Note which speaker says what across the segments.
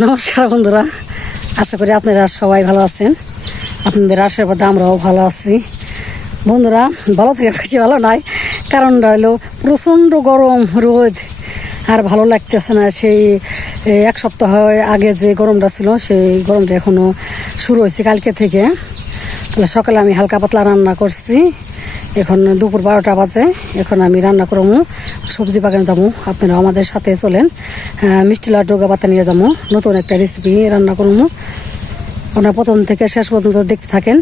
Speaker 1: নমস্কার বন্ধুরা। আশা করি আপনারা সবাই ভালো আছেন। আপনাদের আশীর্বাদে আমরাও ভালো আছি। বন্ধুরা, ভালো থেকে বেশি ভালো নয়। কারণটা হলো প্রচণ্ড গরম, রোদ, আর ভালো লাগতেছে না। সেই এক সপ্তাহ আগে যে গরমটা ছিল, সেই গরমটা এখনও শুরু হয়েছে কালকে থেকে। সকালে আমি হালকা পাতলা রান্না করছি। এখন দুপুর বারোটা বাজে। এখন আমি রান্না করব সবজি বাগান যাব আপনারা আমাদের সাথে চলেন। আহ, মিষ্টি লাড্ডু পাতা নিয়ে যাব নতুন একটা রেসিপি রান্না করব আপনারা প্রথম থেকে শেষ পর্যন্ত দেখতে থাকেন।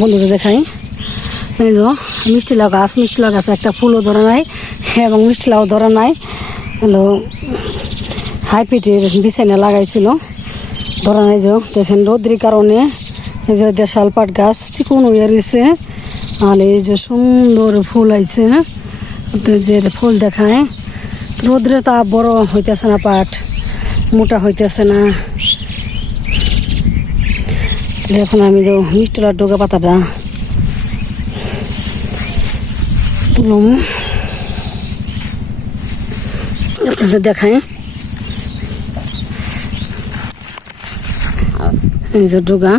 Speaker 1: বন্ধুদের দেখাই। মিষ্টি লাউ গাছ মিষ্টি লাউ গাছে একটা ফুলও ধরে নাই এবং মিষ্টি লাউ ধরে নাই। হলো হাইপিটের বিছানা লাগাইছিল। ধরা নাই যে দেখেন রোদ্রির কারণে এই যে দেশাল পাট গাছ চিকুন হয়ে রয়েছে আর এই যে সুন্দর ফুল আইছে যে ফুল দেখায়, রোদ্রে তা বড় হইতেছে না পাট, মোটা হইতেছে না। এখন আমি যে মিষ্টি লাড্ডুকা পাতাটা তুলম। দেখায়। এই যে ডোগা।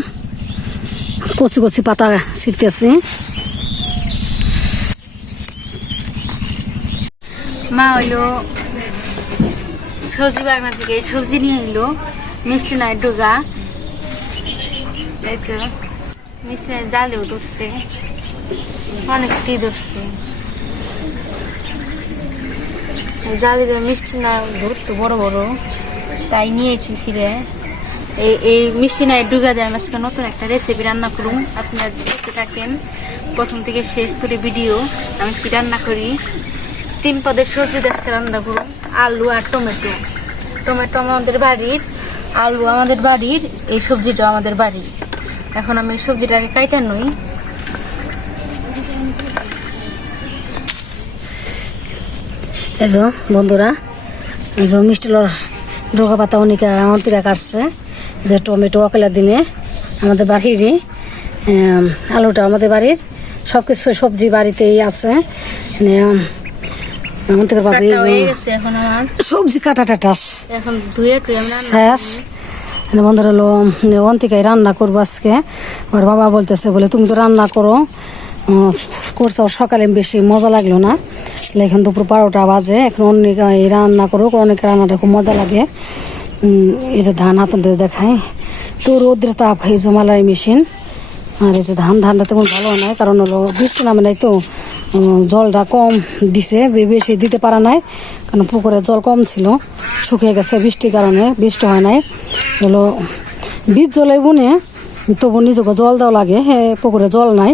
Speaker 1: কচি কচি পাতা ছিটতেছি।
Speaker 2: মা হইল সবজি বাগান থেকে সবজি নিয়ে এলো মিষ্টি নাই ডুগা। মিষ্টি নাই, জালেও ধরছে। অনেকটি ধরছে। জালে মিষ্টি না ধরতো বড় বড়। তাই নিয়েছি ছিঁড়ে। এই এই নাই ডুগা দিয়ে, আমি আজকে নতুন একটা রেসিপি রান্না করুন আপনারা দেখতে থাকেন। প্রথম থেকে শেষ করে ভিডিও আমি কি রান্না করি? তিন পদের সবজি আজকে রান্না করুন আলু আর টমেটো। টমেটো আমাদের বাড়ির, আলু আমাদের বাড়ির, এই সবজিটা আমাদের বাড়ির। এখন আমি এই সবজিটাকে কাইটা নই।
Speaker 1: এই বন্ধুরা, এই মিষ্টি ডোকা পাতা অনেকে অন্তিরা কাটছে। যে টমেটো অকেলার দিনে আমাদের বাড়িরই আলুটা আমাদের বাড়ির সব কিছু সবজি বাড়িতেই আছে।
Speaker 2: আমার।
Speaker 1: সবজি কাটা টাটাস
Speaker 2: এখন ধুয়ে
Speaker 1: শেষ। মানে বন্ধুরা হলো অন্তিকায় রান্না করব আজকে। ওর বাবা বলতেছে বলে তুমি তো রান্না করো। করছ সকালে বেশি মজা লাগল না। এখন দুপুর বারোটা বাজে। এখন অনেক রান্না করো অনেক রান্নাটা খুব মজা লাগে। এই যে ধান হাতে দেখায় তো রোদ্রের তাপ এই যে মালাই মেশিন। আর এই যে ধান, ধানটা তেমন ভালো নয় কারণ হলো বৃষ্টি নামে নাই তো জলটা কম দিছে বেশি দিতে পারা নাই, কারণ পুকুরে জল কম ছিল, শুকিয়ে গেছে বৃষ্টির কারণে, বৃষ্টি হয় নাই। হলো, বীজ জলে বুনে, তবু নিজেকে জল দেওয়া লাগে, হে, পুকুরে জল নাই,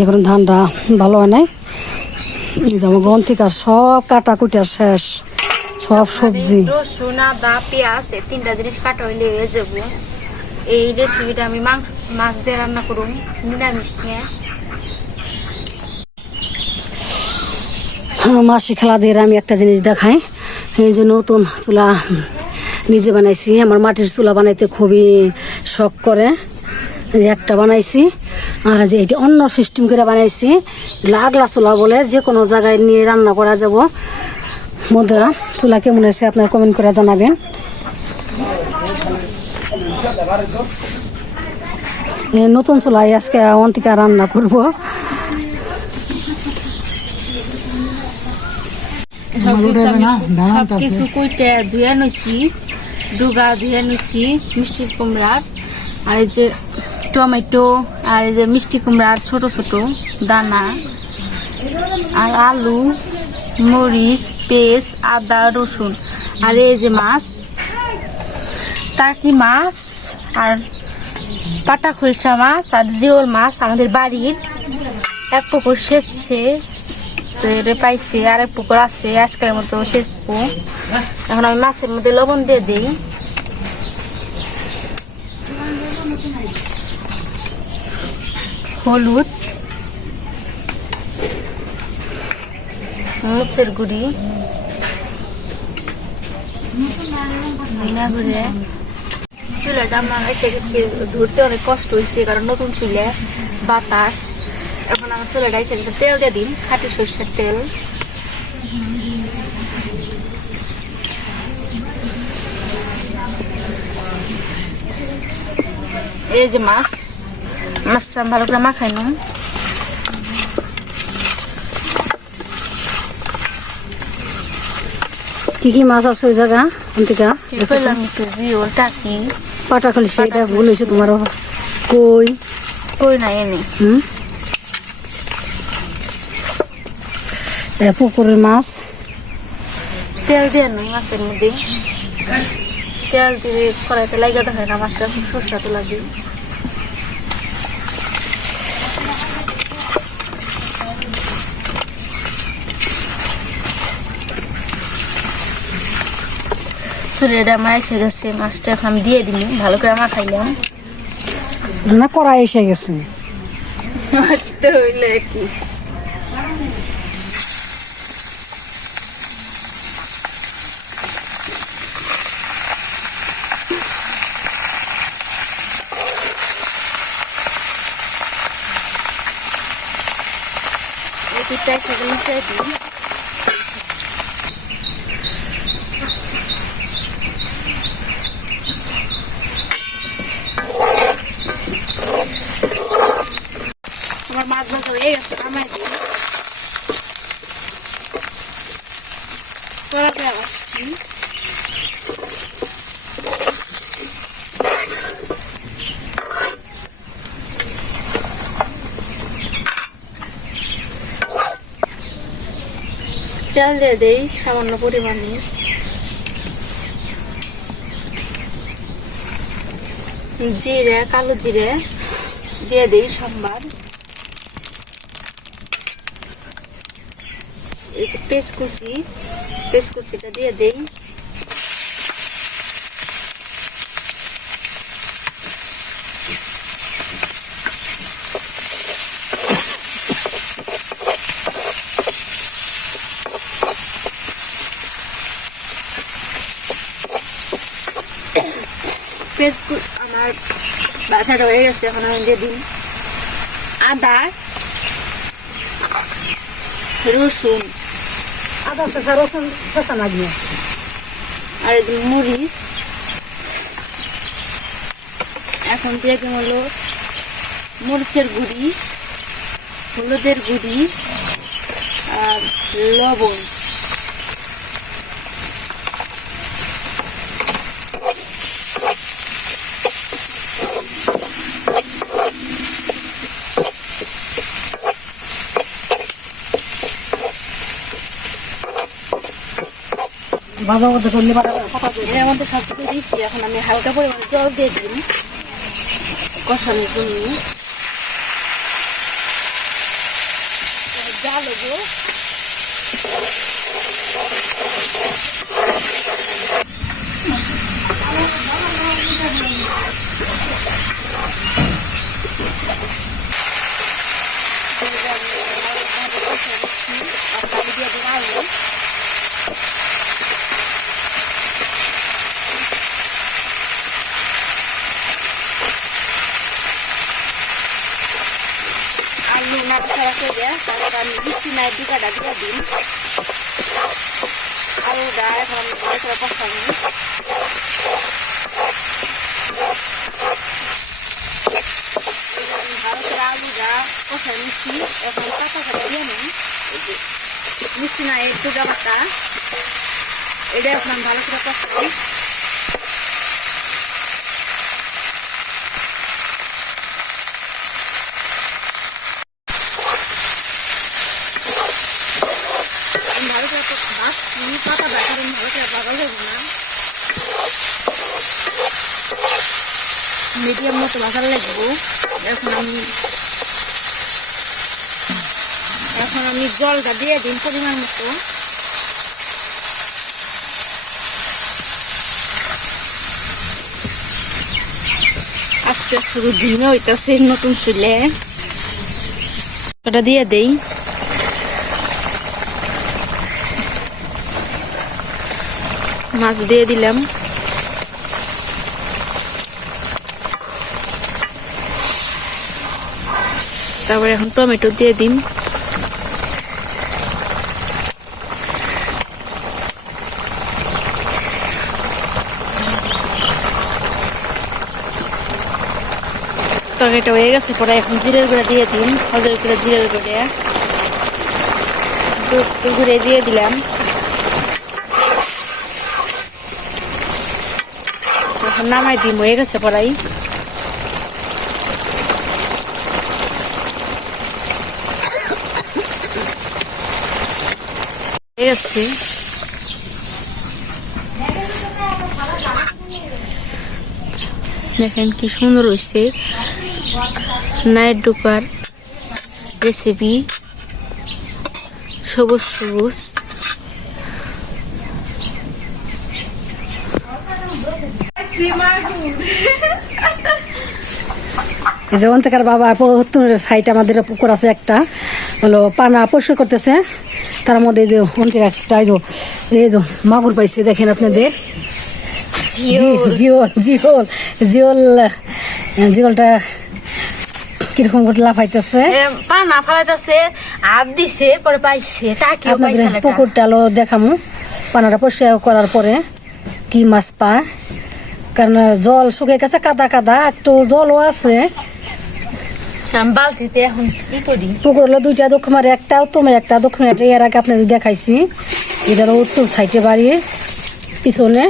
Speaker 1: এখন ধানটা ভালো হয় নাই। এই যে আমার গ্রন্থিকার সব কাটা কুটা শেষ। সব সবজি।
Speaker 2: রসুন আদা পেঁয়াজ এই তিনটা জিনিস কাটা হইলে হয়ে যাব। এই রেসিপিটা আমি মাংস মাছ দিয়ে রান্না করুন নিরামিষ নিয়ে।
Speaker 1: হ্যাঁ, মাসি খেলা দিয়ে আমি একটা জিনিস দেখাই। এই যে নতুন চুলা নিজে বানাইছি। আমার মাটির চুলা বানাইতে খুবই শখ করে। যে একটা বানাইছি। আর যে এটি অন্য সিস্টেম করে বানাইছি। লাগলা চুলা বলে যে কোনো জায়গায় নিয়ে রান্না করা যাব। বন্ধুরা চুলা কেমন আছে আপনার কমেন্ট করে জানাবেন। নতুন চুলাই আজকে অন্তিকা রান্না করব।
Speaker 2: সবকিছু আমি কুইটে ধুয়ে নিছি ডুগা ধুয়ে নিছি মিষ্টি কুমড়ার আর এই যে টমেটো আর এই যে মিষ্টি কুমড়ার ছোট ছোট দানা আর আলু মরিচ পেস্ট আদা, রসুন। আর এই যে মাছ, টাকি মাছ আর পাটা খুলসা মাছ আর জিওল মাছ আমাদের বাড়ির। এক পুকুর সেচছে পাইছি আর এক পুকুর আছে, আজকের মতো সেচবো। এখন আমি মাছের মধ্যে লবণ দিয়ে দিই। হলুদ মুচের গুড়ি। ঘুরে। চুলাটা আমার এসে গেছে ধরতে অনেক কষ্ট হয়েছে কারণ নতুন চুলে বাতাস। এখন আমার চুলাটা এসে গেছে তেল দিয়ে দিন খাটি সর্ষের তেল। এই যে মাছ মাছটা ভালো করে মাখাই নুন
Speaker 1: কি কি মাছ আছে ওই জায়গা?
Speaker 2: টাকি
Speaker 1: পাটা খালি সেটা ভুল হয়েছে তোমারও কই?
Speaker 2: কই না এনে।
Speaker 1: হুম? পুকুরের মাছ।
Speaker 2: তেল দিয়ে নুন মাছের মধ্যে। তেল দিয়ে কড়াইতে লাগে দেখে না মাছটা খুব সুস্বাদু লাগে। চুরিটা আমার এসে গেছে মাছটা এখন দিয়ে দিই ভালো করে আমার খাইলাম।
Speaker 1: না কড়াই এসে গেছে।
Speaker 2: হইলে কি একটু চাই সাথে মিশিয়ে দিই আমার মাছ ভাজা হয়ে গেছে নামাই দিই কড়াতে আবার হুম। তেল দিয়ে দেই, সামান্য পরিমাণে জিরে, কালো জিরে দিয়ে দেই সোমবার। এই যে পেস্ট কুচি, পেস্ট কুচিটা দিয়ে দেই। পেস্ট আমার বাছাটা হয়ে গেছে এখন আমি দিয়ে দিন আদা রসুন
Speaker 1: আদা রসুন শেষা না দিয়ে
Speaker 2: আর মরিচ এখন দিয়ে দিন হলো মরিচের গুঁড়ি হলুদের গুঁড়ি আর লবণ।
Speaker 1: ভাজা মধ্যে
Speaker 2: মধ্যে সব কিছু দিয়েছি, এখন আমি হালকা পরিমাণে জল দিয়ে দিই। কষানোর জন্য। জাল হব আলু নাড়াচাড়া করে তারপর আমি মিষ্টি নাই দুটাটা দিয়ে দিন আলুটা এখন আমি ভালো করে কষাবো ভালো করে আলুটা কষাই নিচ্ছি এখন পাতা কাটা দিয়ে নিই। মিষ্টি ডাবাটা এটা এখন ভালো করে কষাই আমি ভালো করে তো ভাজছি পাতা বাটার আমি ভালো করে বাগাল দেবো না মিডিয়াম মতো বাগাল লাগবো। এখন আমি এখন আমি জলটা দিয়ে দিন পরিমাণ মতো। আস্তে আস্তে ধুইমে হইতাছে নতুন চুলে। ওটা দিয়ে দেই। মাছ দিয়ে দিলাম। তারপরে এখন টমেটো দিয়ে দিন তরকারিটা হয়ে গেছে, পরে এখন জিরের গুঁড়া দিয়ে দিন হলদের গুঁড়া, জিরের গুঁড়া। ঘুরে দিয়ে দিলাম। এখন নামাই দিম, হয়ে গেছে পড়াই। গেছে দেখেন কি সুন্দর হয়েছে। নাইট ডুকার রেসিপি সবুজ সবুজ।
Speaker 1: যেমন থেকে বাবা সাইড আমাদের পুকুর আছে একটা। হলো পানা পরিষ্কার করতেছে। তার মধ্যে যে অন্তিকা একটা এই যে যে মাগুর পাইছে দেখেন আপনাদের। জিওল। জিওল। জিওল জিওলটা কীরকম করে লাফাইতেছে?
Speaker 2: পানা ফালাইতেছে আপ দিছে পরে পাইছে টাকিও পাইছে
Speaker 1: পুকুরটা আলো দেখামু। পানাটা পরিষ্কার করার পরে কি মাছ পা? কারণ জল শুকিয়ে গেছে কাদা কাদা একটু জলও আছে।
Speaker 2: বালতিতে এখন কি করি?
Speaker 1: পুকুর দুইটা দক্ষিণ মারে একটা একটা দক্ষিণ একটা এর আগে আপনাদের দেখাইছি। উত্তর সাইডে পিছনে।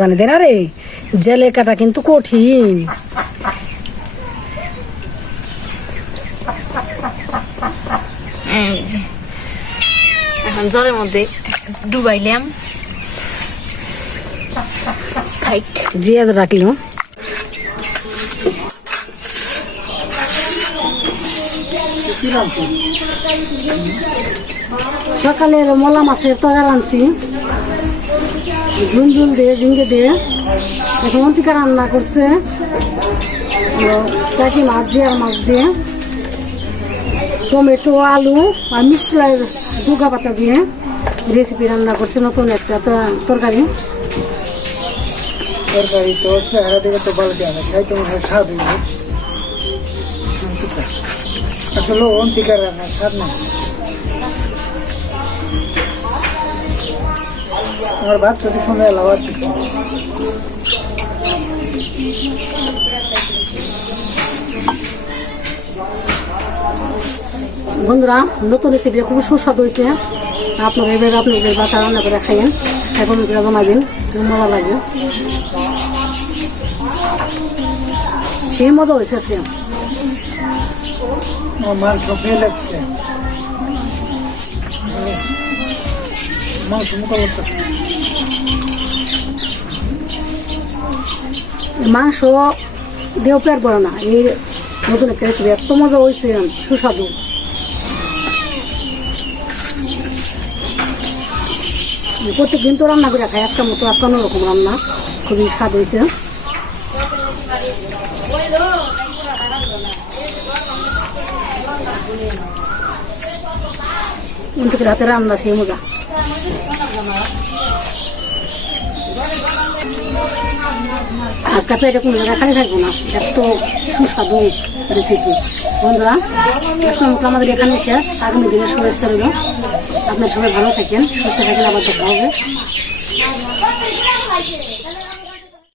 Speaker 1: জানি দেন আরে জেলে কাটা কিন্তু কঠিন।
Speaker 2: এখন জলের মধ্যে ডুবাইলাম। থাইক
Speaker 1: জিয়া রাখল সকালে মলা মাছের তরকারি আনছি। ঝুল ঝুল দিয়ে, ঝিঙ্গে দিয়ে। এখন অন্তিকা রান্না করছে। চাকি মাছ দিয়ে, আর মাছ দিয়ে। টমেটো, আলু আর মিষ্টি দুগা পাতা দিয়ে রেসিপি রান্না করছে নতুন একটা তো- তরকারি
Speaker 3: তো চেহারা দিকে তো খাইতে মনে হয় স্বাদ হইব। আসলে অন্তিকার রান্নার স্বাদ না আমার ভাত যদি সময় আর কিছু
Speaker 1: বন্ধুরা, নতুন রেসিপি খুব সুস্বাদু হয়েছে। আপনারা এভাবে আপনাদের বাসা রান্না করে খাইয়েন। এখন মজা লাগবে সেই মজা হয়েছে আজকে
Speaker 3: মাংস ফেল আজকে মাংস মোটা লাগতেছে
Speaker 1: মাংস দেহ পেট বড় না এই নতুন একটা এত মজা হয়েছে সুস্বাদু প্রত্যেকদিন তো রান্না করে খাই, একটা মতো আজকে অন্যরকম রান্না। খুবই স্বাদ হয়েছে। হাতে রান্না, সেই মজা। আজকে এটা কোনো খালি থাকব না, এত সুস্বাদু রেসিপি বন্ধুরা মতো আমাদের এখানে শেষ। আগামী দিনের শুভেচ্ছা রইল। আপনার সবাই ভালো থাকেন সুস্থ থাকেন আবার দেখা হবে।